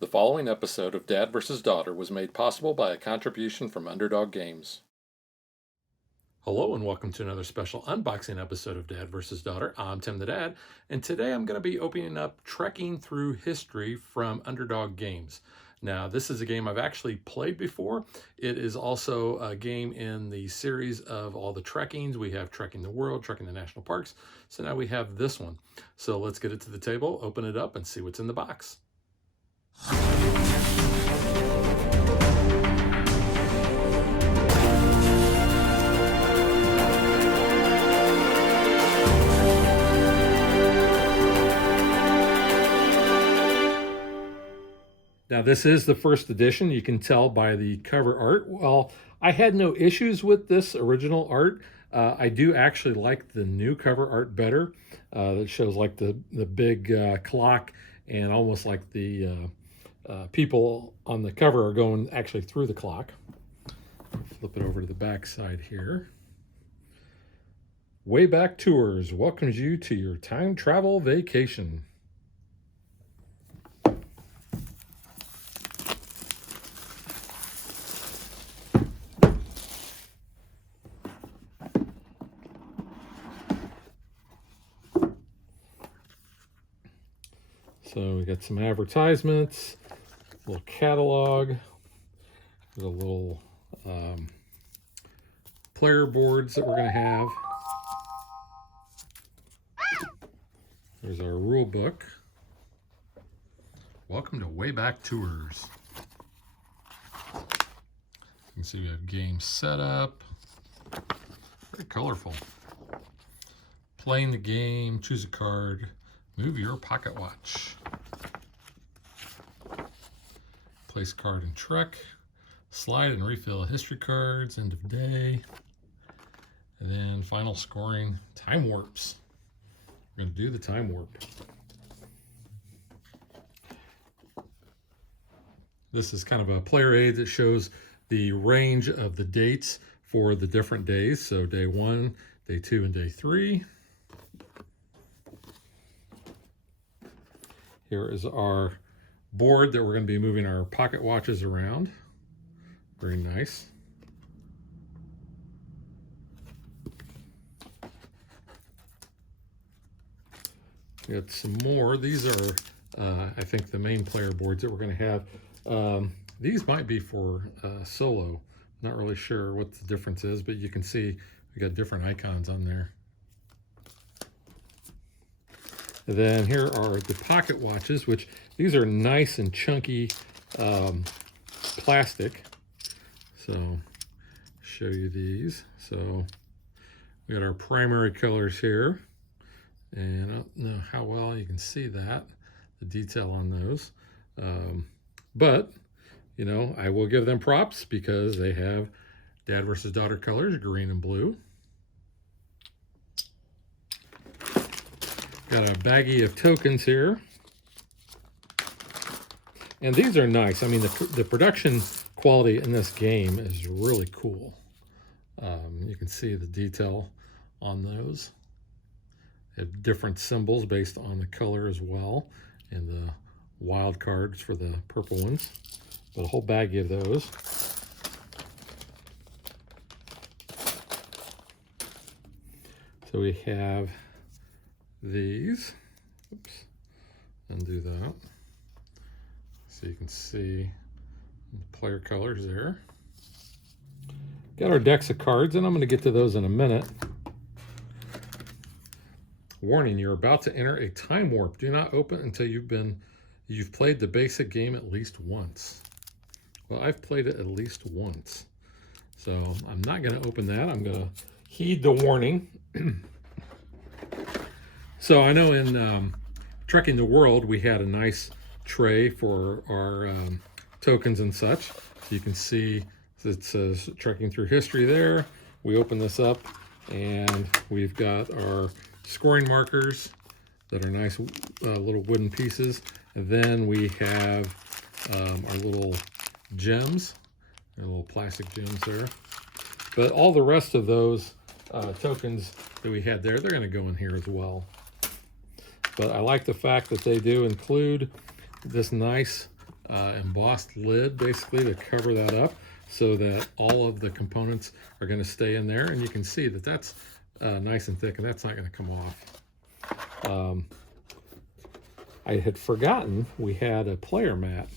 The following episode of Dad vs. Daughter was made possible by a contribution from Underdog Games. Hello and welcome to another special unboxing episode of Dad vs. Daughter. I'm Tim the Dad, and today I'm going to be opening up Trekking Through History from Underdog Games. Now, this is a game I've actually played before. It is also a game in the series of all the trekkings. We have Trekking the World, Trekking the National Parks. So now we have this one. So let's get it to the table, open it up, and see what's in the box. Now, this is the first edition. You can tell by the cover art. Well, I had no issues with this original art. I do actually like the new cover art better. That shows like the big clock and almost like the people on the cover are going actually through the clock. Flip it over to the back side here. Wayback Tours welcomes you to your time travel vacation. So we got some advertisements, a little catalog, the little player boards that we're going to have. There's our rule book. Welcome to Wayback Tours. You can see we have game setup. Very colorful. Playing the game, choose a card, move your pocket watch. Place card and trek. Slide and refill history cards, end of day. And then final scoring, time warps. We're going to do the time warp. This is kind of a player aid that shows the range of the dates for the different days. So day 1, day 2, and day 3. Here is our board that we're going to be moving our pocket watches around. Very nice. We got some more. These are, I think, the main player boards that we're going to have. These might be for solo. Not really sure what the difference is, but you can see we got different icons on there. And then here are the pocket watches, which these are nice and chunky plastic. So show you these. So we got our primary colors here. And I don't know how well you can see that, the detail on those. But, you know, I will give them props because they have Dad versus Daughter colors, green and blue. Got a baggie of tokens here. And these are nice. I mean, the production quality in this game is really cool. You can see the detail on those. They have different symbols based on the color as well. And the wild cards for the purple ones. But a whole baggie of those. So we have these. Oops, undo that. So you can see the player colors there. Got our decks of cards, and I'm going to get to those in a minute. Warning, you're about to enter a time warp. Do not open until you've played the basic game at least once. Well, I've played it at least once. So I'm not going to open that. I'm going to heed the warning. So I know in Trekking the World, we had a nice tray for our tokens and such. So you can see it says Trekking Through History there. We open this up and we've got our scoring markers that are nice little wooden pieces. And then we have our little gems, our little plastic gems there. But all the rest of those tokens that we had there, they're going to go in here as well. But I like the fact that they do include this nice embossed lid basically to cover that up so that all of the components are going to stay in there. And you can see that that's nice and thick, and that's not going to come off. I had forgotten we had a player mat.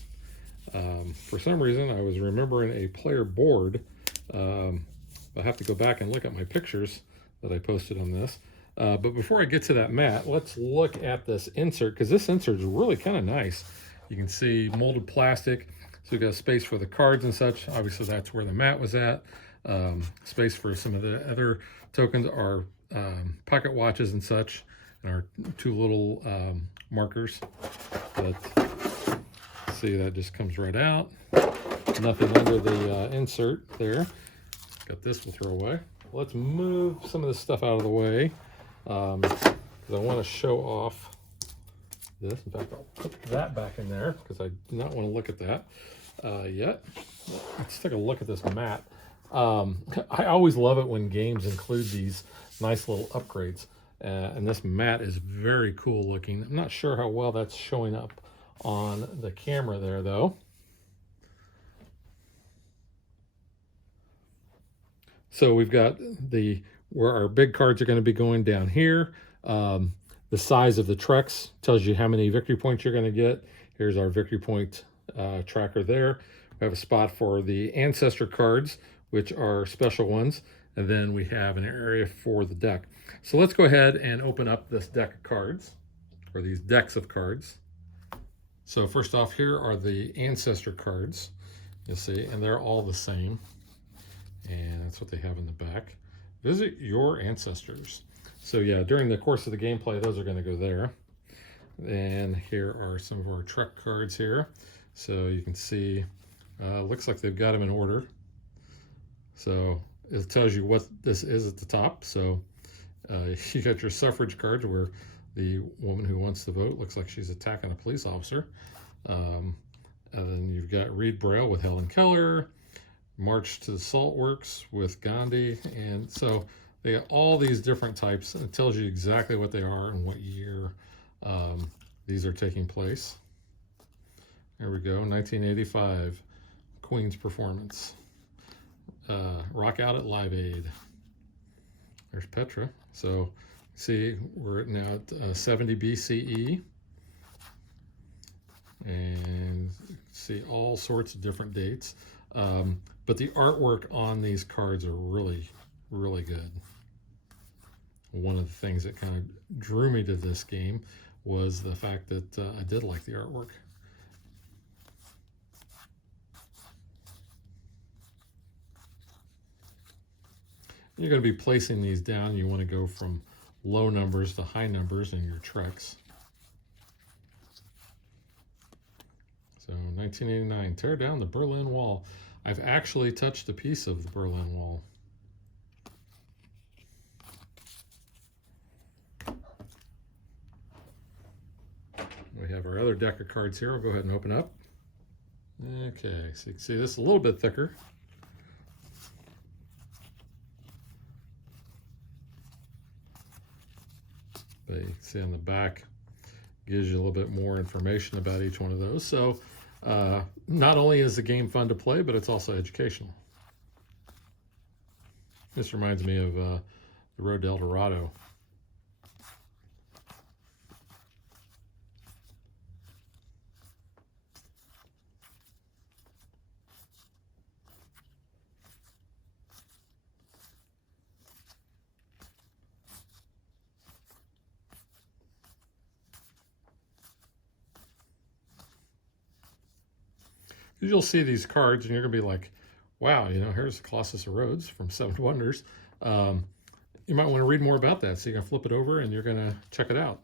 For some reason, I was remembering a player board. I'll have to go back and look at my pictures that I posted on this. But before I get to that mat, let's look at this insert, because this insert is really kind of nice. You can see molded plastic, so we've got space for the cards and such. Obviously, that's where the mat was at. Space for some of the other tokens, our pocket watches and such, and our two little markers. But see, that just comes right out. Nothing under the insert there. Got this we'll throw away. Let's move some of this stuff out of the way, because I want to show off this. In fact, I'll put that back in there because I do not want to look at that yet. Let's take a look at this mat. I always love it when games include these nice little upgrades, and this mat is very cool looking. I'm not sure how well that's showing up on the camera there though. So we've got where our big cards are going to be going down here. The size of the trucks tells you how many victory points you're going to get. Here's our victory point tracker there. We have a spot for the ancestor cards, which are special ones. And then we have an area for the deck. So let's go ahead and open up this deck of cards, or these decks of cards. So first off, here are the ancestor cards, you'll see, and they're all the same. And that's what they have in the back. Visit your ancestors. So yeah, during the course of the gameplay, those are going to go there. And here are some of our truck cards here. So you can see, looks like they've got them in order. So it tells you what this is at the top. So you got your suffrage cards, where the woman who wants to vote looks like she's attacking a police officer. And then you've got Read Braille with Helen Keller, March to the Salt Works with Gandhi. And so they got all these different types, and it tells you exactly what they are and what year these are taking place. There we go, 1985, Queen's Performance. Rock Out at Live Aid. There's Petra. So see, we're now at 70 BCE. And see all sorts of different dates. But the artwork on these cards are really, really good. One of the things that kind of drew me to this game was the fact that I did like the artwork. You're going to be placing these down. You want to go from low numbers to high numbers in your treks. So 1989, tear down the Berlin Wall. I've actually touched a piece of the Berlin Wall. We have our other deck of cards here. I'll go ahead and open up. Okay, so you can see this is a little bit thicker. But you can see on the back, gives you a little bit more information about each one of those. So not only is the game fun to play, but it's also educational. This reminds me of the Road to El Dorado. You'll see these cards and you're gonna be like, wow, you know, here's the Colossus of Rhodes from Seven Wonders. You might want to read more about that. So you're gonna flip it over and you're gonna check it out.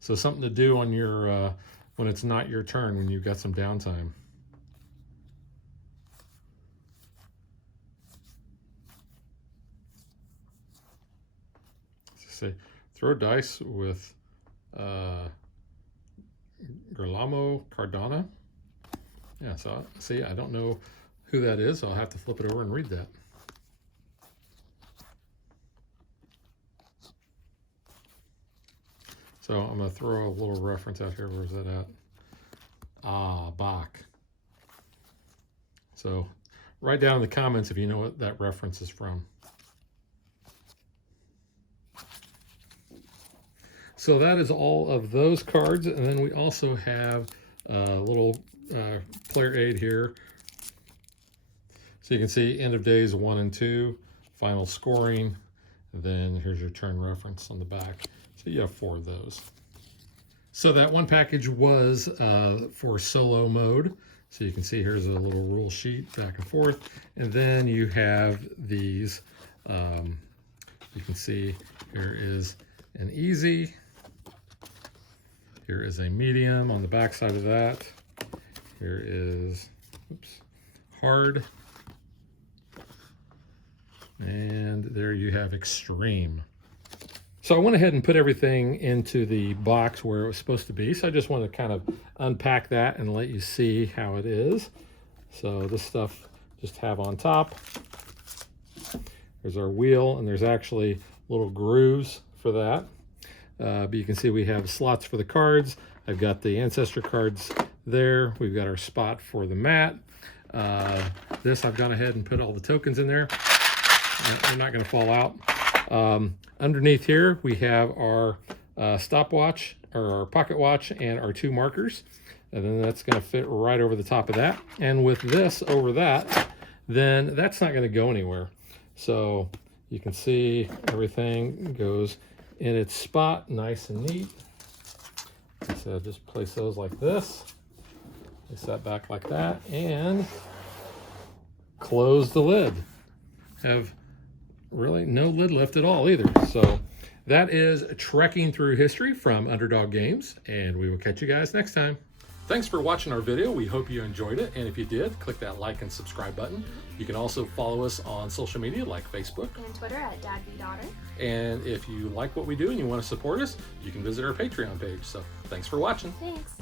So something to do on your, when it's not your turn, when you've got some downtime. So say, throw dice with Girolamo Cardano. Yeah, so see, I don't know who that is. So I'll have to flip it over and read that. So I'm going to throw a little reference out here. Where's that at? Ah, Bach. So write down in the comments if you know what that reference is from. So that is all of those cards, and then we also have a little player aid here. So you can see end of days 1 and 2, final scoring, then here's your turn reference on the back. So you have 4 of those. So that one package was for solo mode. So you can see here's a little rule sheet back and forth. And then you have these, you can see here is an easy. Here is a medium on the back side of that. Here is, oops, hard. And there you have extreme. So I went ahead and put everything into the box where it was supposed to be. So I just wanted to kind of unpack that and let you see how it is. So this stuff just have on top. There's our wheel, and there's actually little grooves for that. But you can see we have slots for the cards. I've got the ancestor cards there. We've got our spot for the mat. This I've gone ahead and put all the tokens in there. They're not going to fall out. Underneath here we have our stopwatch, or our pocket watch, and our 2 markers. And then that's going to fit right over the top of that. And with this over that, then that's not going to go anywhere. So you can see everything goes in its spot, nice and neat. So just place those like this. Place that back like that, and close the lid. Have really no lid lift at all either. So that is Trekking Through History from Underdog Games, and we will catch you guys next time. Thanks for watching our video. We hope you enjoyed it, and if you did, click that like and subscribe button. You can also follow us on social media like Facebook and Twitter at DadBeDaughter. And if you like what we do and you want to support us, you can visit our Patreon page. So thanks for watching. Thanks.